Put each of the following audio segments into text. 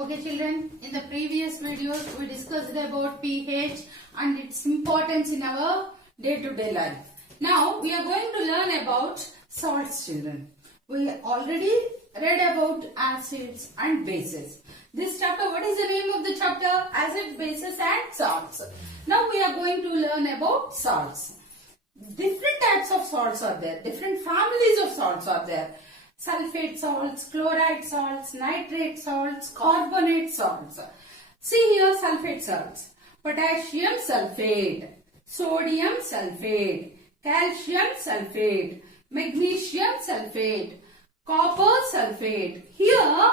Okay children, in the previous videos we discussed about pH and its importance in our day-to-day life. Now we are going to learn about salts children. We already read about acids and bases. This chapter, what is the name of the chapter? Acids, bases and salts. Now we are going to learn about salts. Different types of salts are there. Different families of salts are there. Sulfate salts, chloride salts, nitrate salts, carbonate salts. See here sulfate salts. Potassium sulfate, sodium sulfate, calcium sulfate, magnesium sulfate, copper sulfate. Here,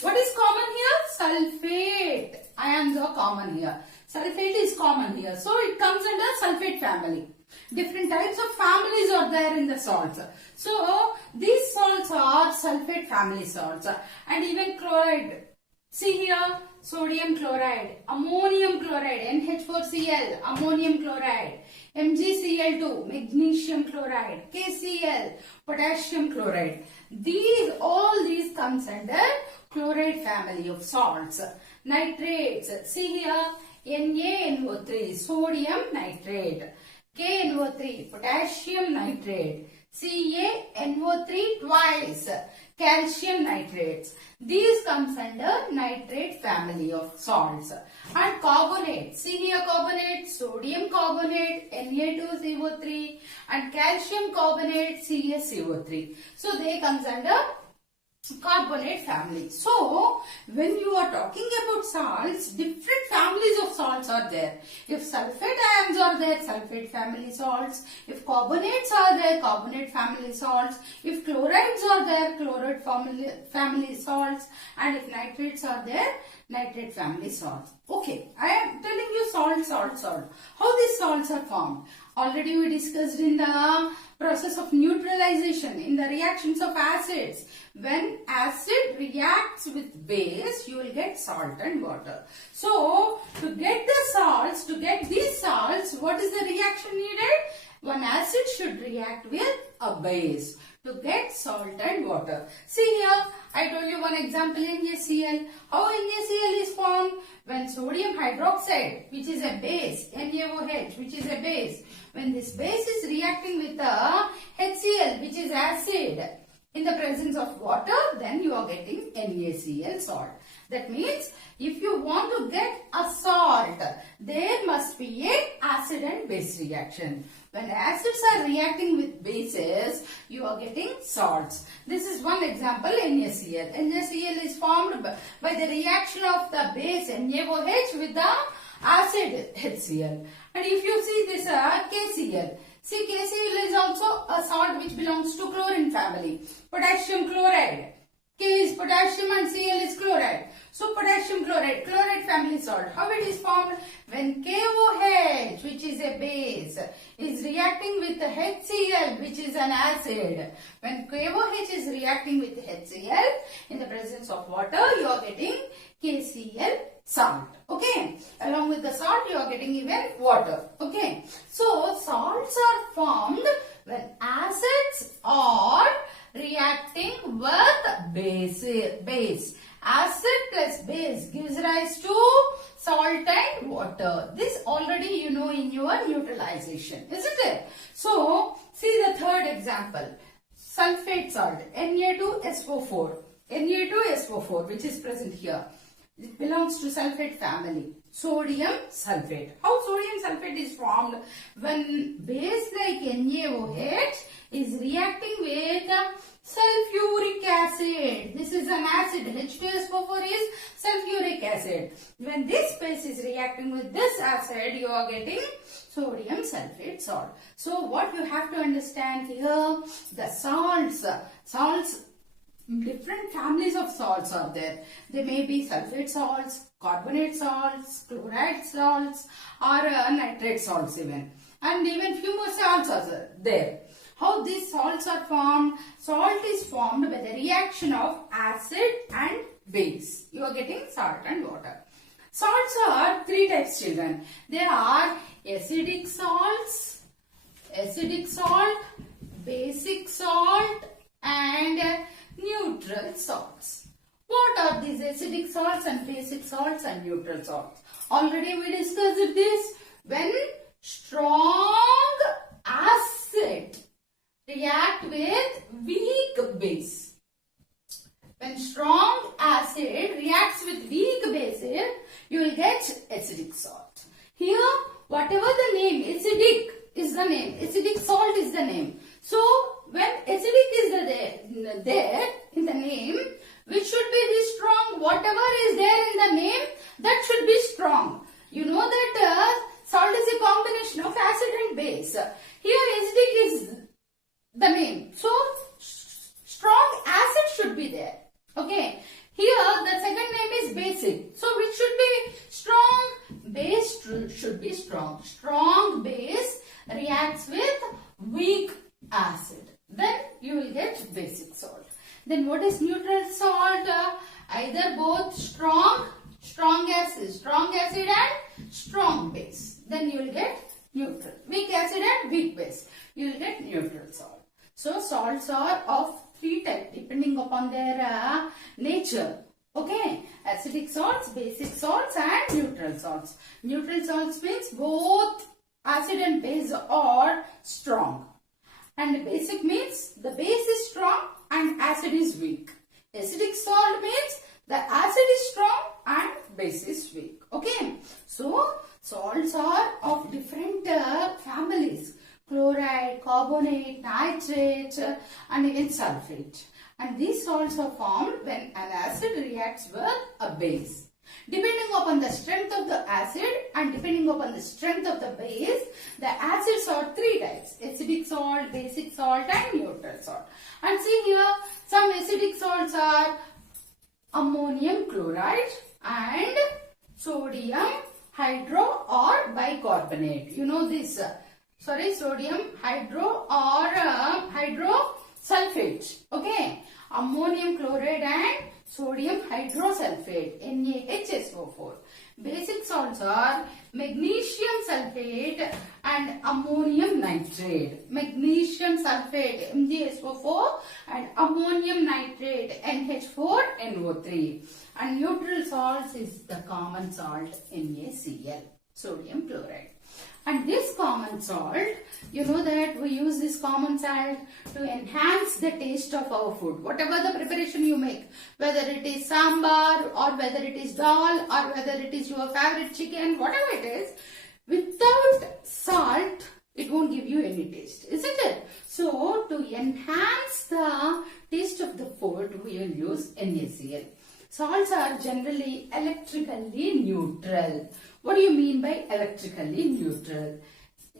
what is common here? Sulfate. Ions are common here. Sulfate is common here. So it comes under sulfate family. Different types of families are there in the salts. So these salts are sulfate family salts and even chloride. See here sodium chloride, ammonium chloride, NH4Cl, ammonium chloride, MgCl2, magnesium chloride, KCl, potassium chloride. All these comes under chloride family of salts. Nitrates, see here NaNO3, sodium nitrate. KNO3, potassium nitrate, CaNO3 twice, calcium nitrates. These comes under nitrate family of salts. And carbonate, see here carbonate, sodium carbonate, Na2CO3 and calcium carbonate, CaCO3. So they comes under carbonate family. So when you are talking about salts, different families of salts are there. If sulfate ions are there, sulfate family salts. If carbonates are there, carbonate family salts. If chlorides are there, chloride family salts. And if nitrates are there, nitrate family salts. Okay, I am telling you salt. How these salts are formed? Already we discussed in the process of neutralization, in the reactions of acids. When acid reacts with base, you will get salt and water. So, to get the salts, to get these salts, what is the reaction needed? One acid should react with a base to get salt and water. See here, I told you one example, NaCl. How NaCl is formed? When sodium hydroxide, which is a base, NaOH, which is a base, when this base is reacting with the HCl, which is acid, in the presence of water, then you are getting NaCl salt. That means, if you want to get a salt, there must be an acid and base reaction. When acids are reacting with bases, you are getting salts. This is one example, NaCl. NaCl is formed by the reaction of the base NaOH with the acid HCl. And if you see this KCl, see KCl is also a salt which belongs to chlorine family. Potassium chloride. K is potassium and Cl is chloride. So potassium chloride, chloride family salt. How it is formed? When KOH, which is a base, is reacting with the HCl, which is an acid. When KOH is reacting with HCl, in the presence of water, you are getting KCl salt. Okay. Along with the salt, you are getting even water. Okay. So salts are formed when acids are reacting with base. Acid plus base gives rise to salt and water. This already you know in your neutralization, isn't it? So, see the third example. Sulfate salt, Na2SO4. Na2SO4, which is present here. It belongs to sulfate family. Sodium sulfate. How sodium sulfate is formed? When base like NaOH is reacting with sulfuric acid. This is an acid. H2SO4 is sulfuric acid. When this base is reacting with this acid, you are getting sodium sulfate salt. So what you have to understand here, the salts, different families of salts are there. They may be sulfate salts, carbonate salts, chloride salts, or nitrate salts even. And even few more salts are there. How these salts are formed? Salt is formed by the reaction of acid and base. You are getting salt and water. Salts are three types, children. There are acidic salts, basic salt, and neutral salts. What are these acidic salts and basic salts and neutral salts? Already we discussed this. When strong acid react with weak base. When strong acid reacts with weak bases, you will get acidic salt. Here, whatever the name, acidic is the name, acidic salt is the name. So, when acidic is there in the name, which should be the strong, whatever is there in the name, that should be strong. You know that salt is a combination of acid and base. Here, acidic is the name. So, strong acid should be there. Okay. Here, the second name is basic. So, which should be strong? Base should be strong. Strong base reacts with weak acid. Then you will get basic salt. Then what is neutral salt? Either both strong acid and strong base. Then you will get neutral. Weak acid and weak base. You will get neutral salt. So salts are of three types depending upon their nature. Okay, acidic salts, basic salts and neutral salts. Neutral salts means both acid and base are strong. And basic means the base is strong and acid is weak. Acidic salt means the acid is strong and base is weak. Okay, so salts are of different families. Chloride, carbonate, nitrate and even sulfate. And these salts are formed when an acid reacts with a base. Depending upon the strength of the acid and depending upon the strength of the base, the acids are three types. Acidic salt, basic salt and neutral salt. And see here, some acidic salts are ammonium chloride and sodium hydro or bicarbonate. You know this. Sodium hydro or hydrosulfate. Okay. Ammonium chloride and sodium hydrosulfate, NaHSO4. Basic salts are magnesium sulfate and ammonium nitrate. Magnesium sulfate, MgSO4 and ammonium nitrate, NH4NO3. And neutral salts is the common salt, NaCl, sodium chloride. And this common salt, you know that we use this common salt to enhance the taste of our food. Whatever the preparation you make, whether it is sambar or whether it is dal or whether it is your favorite chicken, whatever it is, without salt, it won't give you any taste, isn't it? So, to enhance the taste of the food, we will use NaCl. Salts are generally electrically neutral. What do you mean by electrically neutral?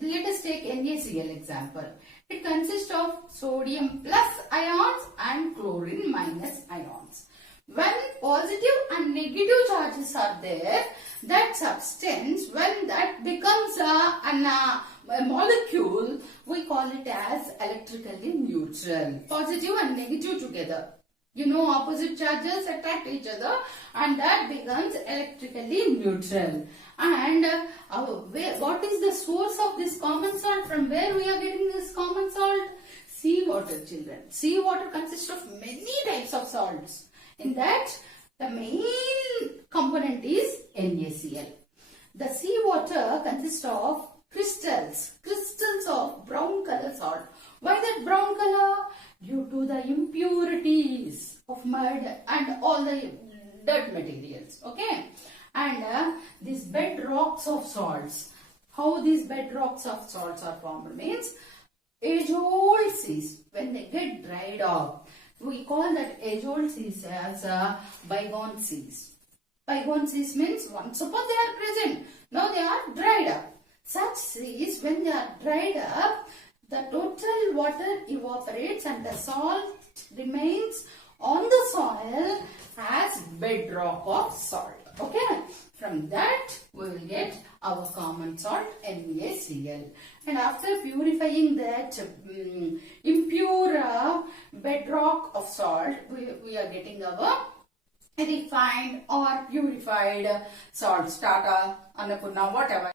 Let us take NaCl example. It consists of sodium plus ions and chlorine minus ions. When positive and negative charges are there, that substance, when that becomes a molecule, we call it as electrically neutral. Positive and negative together. You know, opposite charges attract each other and that becomes electrically neutral. And what is the source of this common salt? From where we are getting this common salt? Seawater, children. Seawater consists of many types of salts. In that, the main component is NaCl. The seawater consists of crystals of brown color salt. Why that brown color? Due to the impurities of mud and all the dirt materials. Okay. And these bedrocks of salts. How these bedrocks of salts are formed means age-old seas. When they get dried up, we call that age-old seas as bygone seas. Bygone seas means once upon they are present. Now they are dried up. Such seas, when they are dried up, the total water evaporates and the salt remains on the soil as bedrock of salt. Okay. From that we will get our common salt NaCl. And after purifying that impure bedrock of salt, we are getting our refined or purified salts. Tata, Annapurna, whatever.